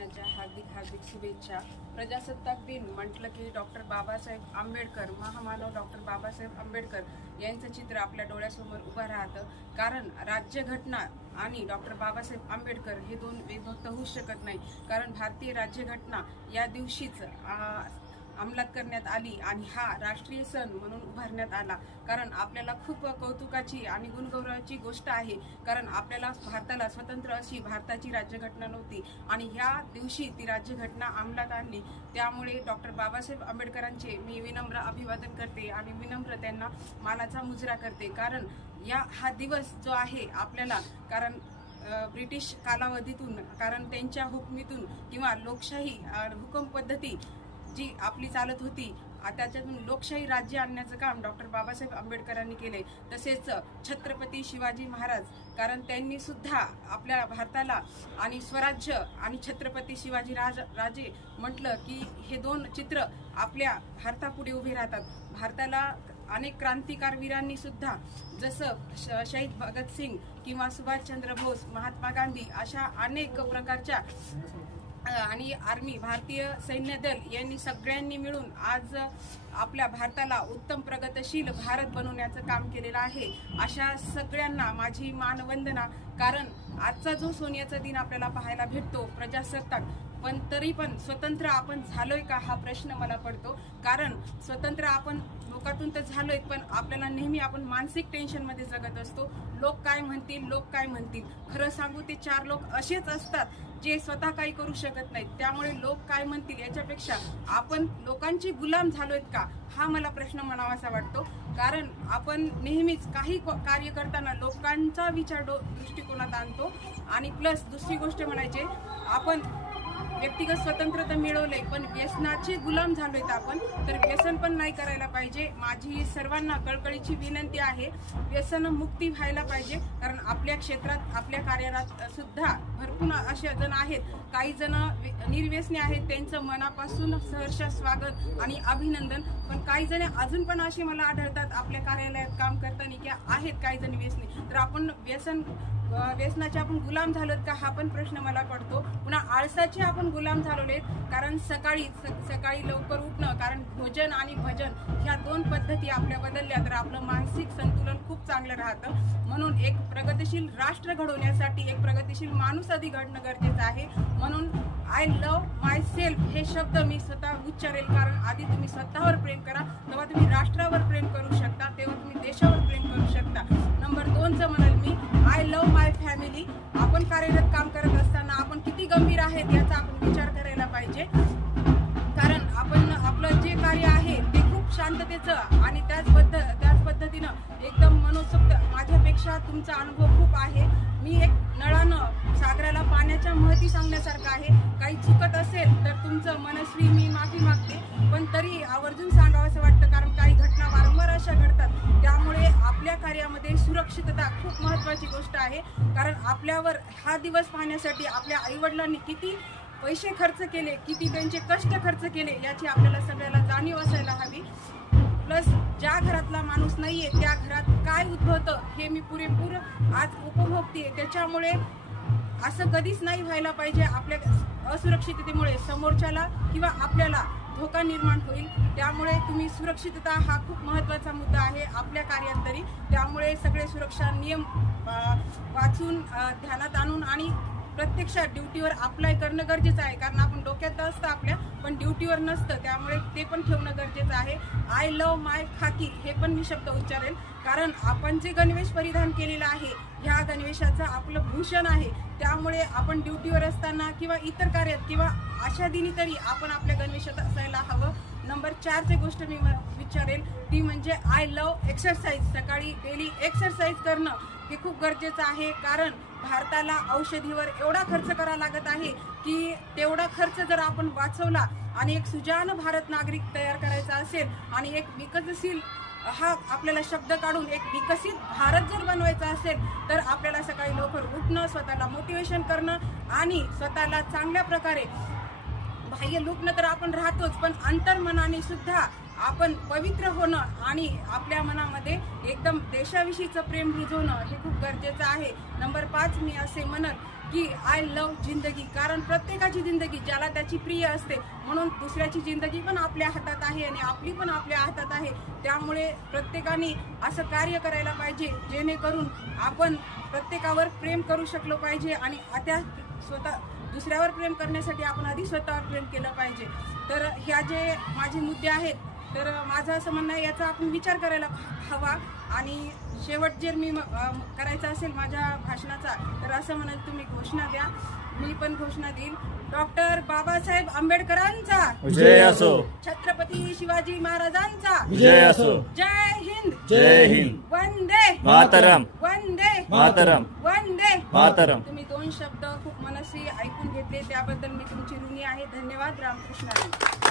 दिनाच्या हार्दिक हार्दिक शुभेच्छा। प्रजासत्ताक दिन म्हटलं की डॉक्टर बाबासाहेब आंबेडकर, महामानव डॉक्टर बाबासाहेब आंबेडकर यांचं चित्र आपल्या डोळ्यासमोर उभं राहतं। कारण राज्यघटना आणि डॉक्टर बाबासाहेब आंबेडकर हे दोन विभक्त होऊ शकत नाही। कारण भारतीय राज्यघटना या दिवशीच अंमलात करण्यात आली आणि हा राष्ट्रीय सण म्हणून उभारण्यात आला। कारण आपल्याला खूप कौतुकाची आणि गुणगौरवाची गोष्ट आहे। कारण आपल्याला भारताला स्वतंत्र अशी भारताची राज्यघटना नव्हती आणि ह्या दिवशी ती राज्यघटना अंमलात आणली। त्यामुळे डॉक्टर बाबासाहेब आंबेडकरांचे मी विनम्र अभिवादन करते आणि विनम्र त्यांना मानाचा मुजरा करते। कारण हा दिवस जो आहे आपल्याला कारण ब्रिटिश कालावधीतून कारण त्यांच्या हुकमीतून किंवा लोकशाही हुकूम पद्धती जी आपली चालत होती त्याच्यातून लोकशाही राज्य आणण्याचं काम डॉक्टर बाबासाहेब आंबेडकरांनी केले। तसेच छत्रपती शिवाजी महाराज कारण त्यांनी सुद्धा आपल्या भारताला आणि स्वराज्य आणि छत्रपती शिवाजी राजे म्हटलं की हे दोन चित्र आपल्या भारतापुढे उभे राहतात। भारताला अनेक क्रांतिकार वीरांनी सुद्धा जसं शहीद भगतसिंग किंवा सुभाषचंद्र बोस, महात्मा गांधी अशा अनेक प्रकारच्या आणि आर्मी भारतीय सैन्य दल यांनी सगळ्यांनी मिळून आज आपल्या भारताला उत्तम प्रगतशील भारत बनवण्याचं काम केलेलं आहे। अशा सगळ्यांना माझी मानवंदना। कारण आजचा जो सोन्याचा दिन आपल्याला पाहायला भेटतो प्रजासत्ताक, पण तरी पण स्वतंत्र आपण झालोय का हा प्रश्न मला पडतो। कारण स्वतंत्र आपण लोकातून तर झालोय, पण आपल्याला नेहमी आपण मानसिक टेन्शन मध्ये जगत असतो। लोक काय म्हणतील, लोक काय म्हणतील। खरं सांगू ते चार लोक असेच असतात जे स्वतः काही करू शकत नाहीत। त्यामुळे लोक काय म्हणतील याच्यापेक्षा आपण लोकांची गुलाम झालोयत का हा मला प्रश्न म्हणावासा वाटतो। कारण आपण नेहमीच काही कार्य करताना लोकांचा विचार दृष्टिकोनात आणतो आणि प्लस दुसरी गोष्ट म्हणायचे आपण व्यक्तिगत स्वतंत्रता मिळवले पण व्यसनाचे गुलाम झालोय आपण, तर व्यसन पण नाही करायला पाहिजे। माझी सर्वांना कळकळीची विनंती आहे, व्यसन मुक्ती व्हायला पाहिजे। कारण आपल्या क्षेत्रात आपल्या कार्यालयात सुद्धा भरपूर असे जण आहेत, काही जण निर्व्यसनी आहेत, त्यांचं मनापासून सहर्ष स्वागत आणि अभिनंदन। पण काही जण अजून पण असे मला आढळतात आपल्या कार्यालयात काम करताना की आहेत काही जण व्यसनी, तर आपण व्यसनाचे आपण गुलाम झालोत का हा पण प्रश्न मला पडतो। पुन्हा आळसाचे आपण गुलाम झालेले, कारण सकाळी लवकर उठणं, कारण भोजन आणि भजन ह्या दोन पद्धती आपल्या बदलल्या तर आपलं मानसिक संतुलन खूप चांगलं राहतं। म्हणून एक प्रगतिशील राष्ट्र घडवण्यासाठी एक प्रगतिशील माणूस आधी घडणं गरजेचं आहे। म्हणून आय लव्ह माय सेल्फ हे शब्द मी स्वतः उच्चारेल। कारण आधी तुम्ही स्वतःवर प्रेम करा, तेव्हा तुम्ही राष्ट्रावर प्रेम करू शकता, तेव्हा तुम्ही देशावर प्रेम करू शकता। नंबर 2चं म्हणाल मी आय लव्ह माय फॅमिली। आपण कार्यरत काम करत असताना आपण किती गंभीर आहेत याचा आपण विचार करायला पाहिजे। कारण आपण आपलं जे कार्य आहे ते खूप शांततेचं आणि त्याच पद्धतीनं एकदम मनोसुक्त। माझ्यापेक्षा तुमचा अनुभव खूप आहे। मी एक नळानं सागराला पाण्याच्या महती सांगण्यासारखं आहे। काही चुकत असेल तर तुमचं मनस्वी मी माफी मागते, पण तरी आवर्जून सांगावं असं वाटतं। कारण काही घटना वारंवार अशा घडतात, त्यामुळे आपल्या कार्यामध्ये सुरक्षितता खूप महत्त्वाची गोष्ट आहे। कारण आपल्यावर हा दिवस पाहण्यासाठी आपल्या आईवडिलांनी किती पैसे खर्च केले, किती त्यांचे कष्ट खर्च केले याची आपल्याला सगळ्याला जाणीव असायला हवी। प्लस ज्या घरातला माणूस नाहीये त्या घरात काय उद्भवतं हे मी पुरेपूर आज उपभोगते। त्याच्यामुळे असं कधीच नाही व्हायला पाहिजे। आपल्या असुरक्षिततेमुळे समोरच्याला किंवा आपल्याला धोका निर्माण होईल। त्यामुळे तुम्ही सुरक्षितता हा खूप महत्त्वाचा मुद्दा आहे आपल्या कार्यात तरी। त्यामुळे सगळे सुरक्षा नियम वाचून ध्यानात आणून आणि प्रत्यक्षात ड्युटीवर अप्लाय करणं गरजेचं आहे। कारण आपण डोक्यात असतं आपल्या, पण ड्युटीवर नसतं, त्यामुळे ते पण ठेवणं गरजेचं आहे। आय लव्ह माय खाकी हे पण मी शब्द उच्चारेल। कारण आपण जे गणवेश परिधान केलेला आहे ह्या गणवेशाचं आपलं भूषण आहे, त्यामुळे आपण ड्युटीवर असताना किंवा इतर कार्यात किंवा अशा दिनी तरी आपण आपल्या गणवेशात असायला हवं। नंबर 4ची गोष्ट मी विचारेल ती म्हणजे आय लव्ह एक्सरसाइज। सकाळी डेली एक्सरसाइज करणं हे खूप गरजेचं आहे। कारण भारताला औषधीवर एवढा खर्च करावा लागत आहे की तेवढा खर्च जर आपण वाचवला आणि एक सुजाण भारत नागरिक तयार करायचा असेल आणि एक विकसनशील हा आपल्याला शब्द काढून एक विकसित भारत जर बनवायचा असेल तर आपल्याला सकाळी लवकर उठणं, स्वतःला मोटिवेशन करणं आणि स्वतःला चांगल्या प्रकारे बाह्य लुकणं तर आपण राहतोच, पण अंतर्मनाने सुद्धा आपण पवित्र होणं आणि आपल्या मनामध्ये एकदम देशाविषयीचं प्रेम रुजवणं हे खूप गरजेचं आहे। नंबर 5 मी असे म्हणत की आय लव्ह जिंदगी, कारण प्रत्येकाची जिंदगी ज्याला त्याची प्रिय असते, म्हणून दुसऱ्याची जिंदगी पण आपल्या हातात आहे आणि आपली पण आपल्या हातात आहे. त्यामुळे प्रत्येकाने असं कार्य करायला पाहिजे जेणेकरून आपण प्रत्येकावर प्रेम करू शकलो पाहिजे आणि आता स्वतः दुसऱ्यावर प्रेम करण्यासाठी आपण आधी स्वतःवर प्रेम केलं पाहिजे. तर ह्या जे माझे मुद्दे आहेत, तर माझं असं म्हणणं आहे याचा आपण विचार करायला हवा. आणि शेवट जर मी करायचा असेल माझ्या भाषणाचा, तर असं म्हणाल तुम्ही घोषणा द्या, मी पण घोषणा देईल. डॉक्टर बाबासाहेब आंबेडकरांचा विजय असो. छत्रपती शिवाजी महाराजांचा विजय असो. जय हिंद. जय हिंद. वंदे मातरम. वंदे मातरम. वंदे मातरम. तुम्ही 2 शब्द खूप मनस्वी ऐकून घेतले त्याबद्दल मी तुमची ऋणी आहे. धन्यवाद. रामकृष्ण हरी.